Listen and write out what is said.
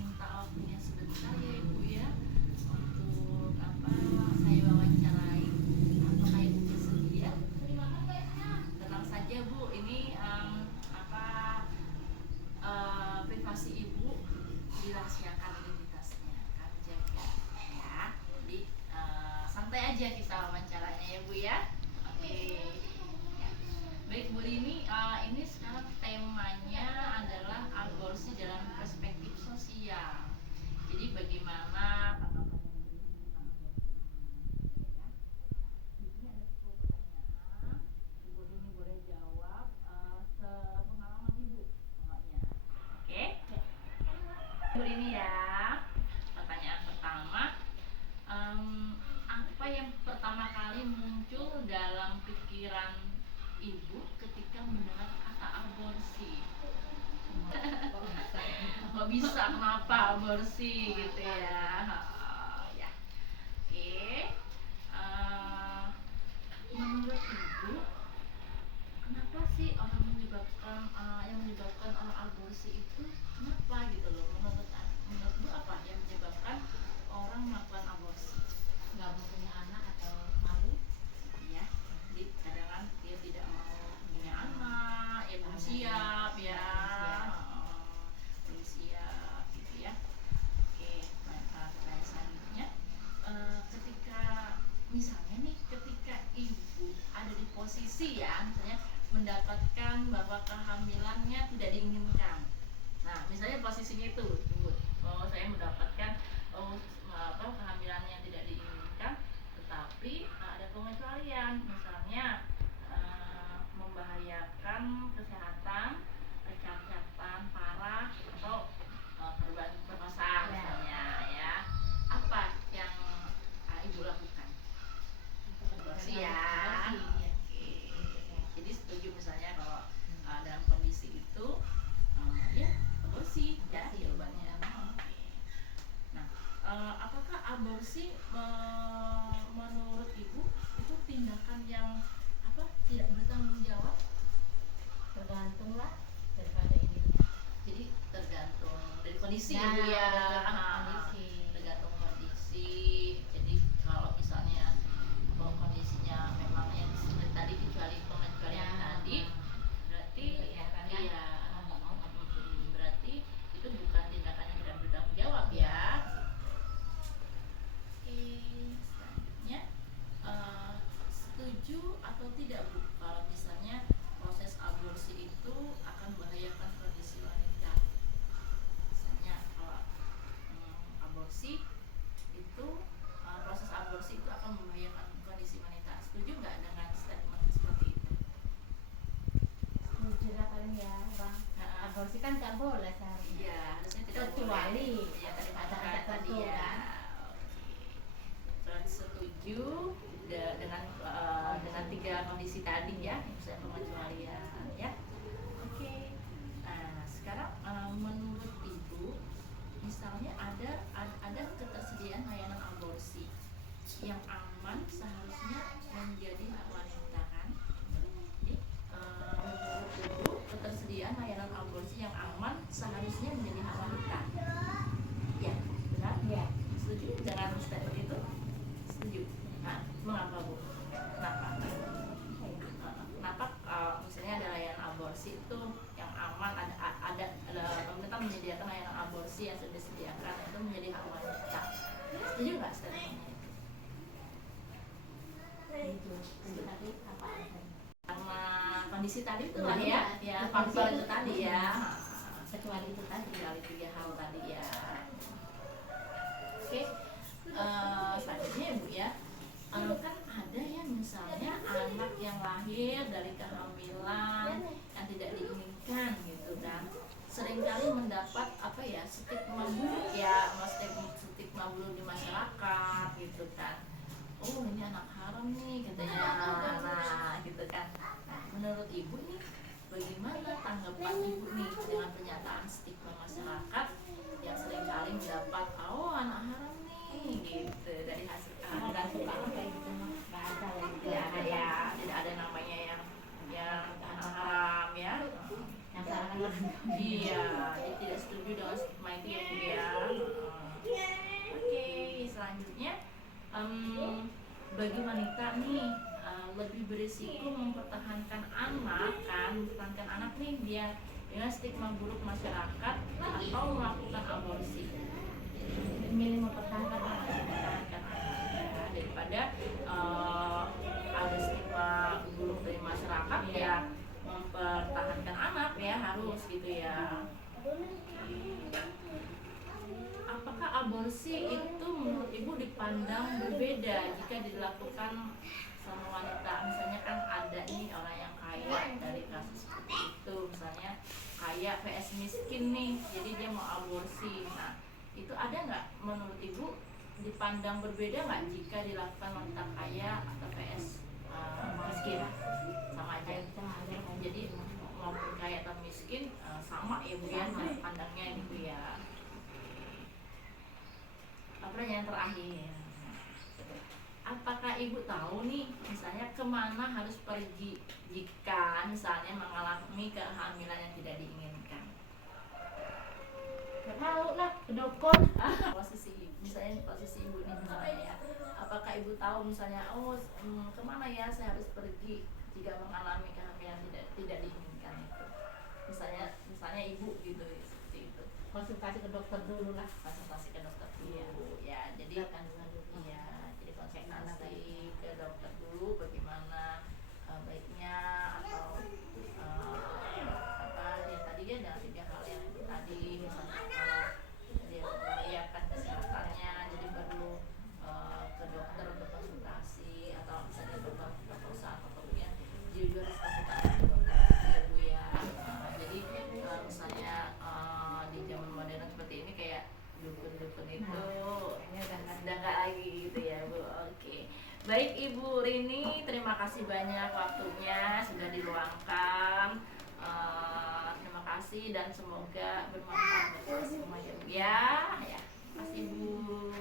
minta waktunya sebentar ya Ibu ya, untuk saya wawancarai. Apakah Ibu bersedia? Tenang saja Bu, ini privasi Ibu dirahasiakan identitasnya, kami jaga ya. Jadi santai aja kita wawancaranya ya Bu ya. Oke. Ya. Baik Bu Rini, ini sekarang temanya adalah aborsi dalam perspektif sosial. Jadi bagaimana tanggapan Bu Rini tentang aborsi ini? Ya. Di sini ada 10 pertanyaan. Ibu Rini boleh jawab sepengalaman Ibu pokoknya. Oke? Bu Rini ya. Pertanyaan pertama, apa yang pertama kali muncul dalam pikiran Ibu ketika mendengar kata aborsi? Kok bisa? Kenapa aborsi gitu ya? Ya. Oke. Menurut Ibu, kenapa sih yang menyebabkan orang aborsi itu kenapa gitu loh? Menurut Ibu apa yang menyebabkan orang melakukan aborsi? Nggak mau punya anak atau malu? Ya, jadi kadang dia tidak mau punya anak, ya belum siap ya, belum siap gitu ya. Oke, pertanyaan selanjutnya, ketika misalnya nih, ketika Ibu ada di posisi ya, misalnya mendapatkan bahwa kehamilannya tidak diinginkan. Nah, misalnya posisinya itu, Ibu, saya mendapatkan kehamilannya tidak diinginkan, tetapi ada pengecualian, misalnya membahayakan kesehatan, kecacatan parah atau korban perkosaan misalnya ya. Apa yang Ibu lakukan? Aborsi ya. Oke. Jadi setuju misalnya kalau dalam kondisi itu ya aborsi ya jawabannya. Nah, apakah aborsi menurut Ibu itu tindakan yang tidak bertanggung jawab? Tergantung lah daripada ininya. Jadi tergantung dari kondisi Nah, Ibu ya. kondisi. Tergantung kondisi. Jadi kalau misalnya kondisinya memang yang seperti tadi kecuali pengecualian tadi, berarti iya, berarti itu bukan tindakan yang tidak bertanggung jawab ya. Oke, selanjutnya setuju atau tidak Bu kalau misalnya proses aborsi itu akan membahayakan kondisi wanita? Misalnya kalau aborsi itu proses aborsi itu akan membahayakan kondisi wanita. Setuju nggak dengan statement seperti itu? Setuju lah paling ya Bang. Aborsi kan nggak boleh seharusnya. Iya, harusnya tidak kecuali boleh. Ya, tadi ada katakan tadi tertentu ya. kan. Oke. Setuju dengan 3 kondisi tadi ya, misalnya pengecualian ya. Oke. Nah, sekarang menurut Ibu, misalnya ada ketersediaan layanan aborsi yang aman seharusnya menjadi hak wanita kan? Jadi menurut Ibu, ketersediaan layanan aborsi yang aman seharusnya menjadi hak wanita. Ya, benar? Ya. Setuju dengan statement itu? Setuju. Nah, mengapa Bu? Kenapa? Kenapa misalnya ada layanan aborsi itu yang aman, ada pemerintah menyediakan layanan aborsi yang sudah disediakan itu menjadi hak wanita? Setuju nggak statementnya itu? Setuju. Tadi apa? Sama kondisi tadi itu lah ya, faktor itu tadi ya. Kecuali itu tadi. Kecuali 3 hal tadi ya. Oke, selanjutnya Bu ya, kan ada ya misalnya anak yang lahir dari kehamilan yang tidak diinginkan gitu kan, seringkali mendapat stigma buruk ya, stigma buruk di masyarakat gitu kan. Oh, ini anak haram nih katanya, nah gitu kan. Nah, menurut Ibu nih bagaimana tanggapan Ibu nih dengan pernyataan stigma masyarakat yang seringkali mendapat anak haram nih gitu dari hasil dan Kayak gitu mah nggak ada lah. tidak ada namanya yang haram ya. Yang salah kan orang. Iya, jadi tidak setuju dengan stigma itu ya Bu ya. bagi wanita nih lebih berisiko mempertahankan anak nih dia dengan stigma buruk masyarakat atau melakukan aborsi. Milih mempertahankan anak. Mempertahankan anak ya, daripada ada stigma buruk dari masyarakat ya mempertahankan anak ya harus gitu ya. Apakah aborsi itu menurut ibu dipandang berbeda jika dilakukan sama wanita? Misalnya kan ada nih orang yang kaya dari kasus seperti itu, misalnya kaya vs miskin nih, jadi dia mau aborsi. Nah itu ada nggak menurut ibu dipandang berbeda nggak jika dilakukan wanita kaya atau vs miskin? Sama aja. Jadi maupun kaya atau miskin sama ya bu ya pandangnya gitu ya. Pertanyaan terakhir, apakah ibu tahu nih misalnya kemana harus pergi jika misalnya mengalami kehamilan yang tidak diinginkan? Gak tahu lah, ke dokter. Misalnya posisi ibu nih misalnya ya, apakah ibu tahu misalnya kemana ya saya harus pergi jika mengalami kehamilan tidak diinginkan itu? Misalnya ibu gitu seperti itu. Konsultasi ke dokter dulu lah. Konsultasi ke dokter dulu ya, jadi jadi konsultasi ke dokter dulu bagaimana baiknya atau apa ya tadi ya dari 3 hal yang tadi, misalnya kalau dia membahayakan kesehatannya jadi perlu ke dokter untuk konsultasi, atau misalnya dokter proposal atau kemudian dia juga harus konsultasi ke dokter ya bu ya. Jadi misalnya di zaman modern seperti ini kayak dukun-dukun itu udah nggak lagi gitu ya bu. Oke. Baik Ibu Rini, terima kasih banyak waktunya sudah diluangkan. Terima kasih dan semoga bermanfaat bagi semua ya Bu ya. Terima kasih Bu.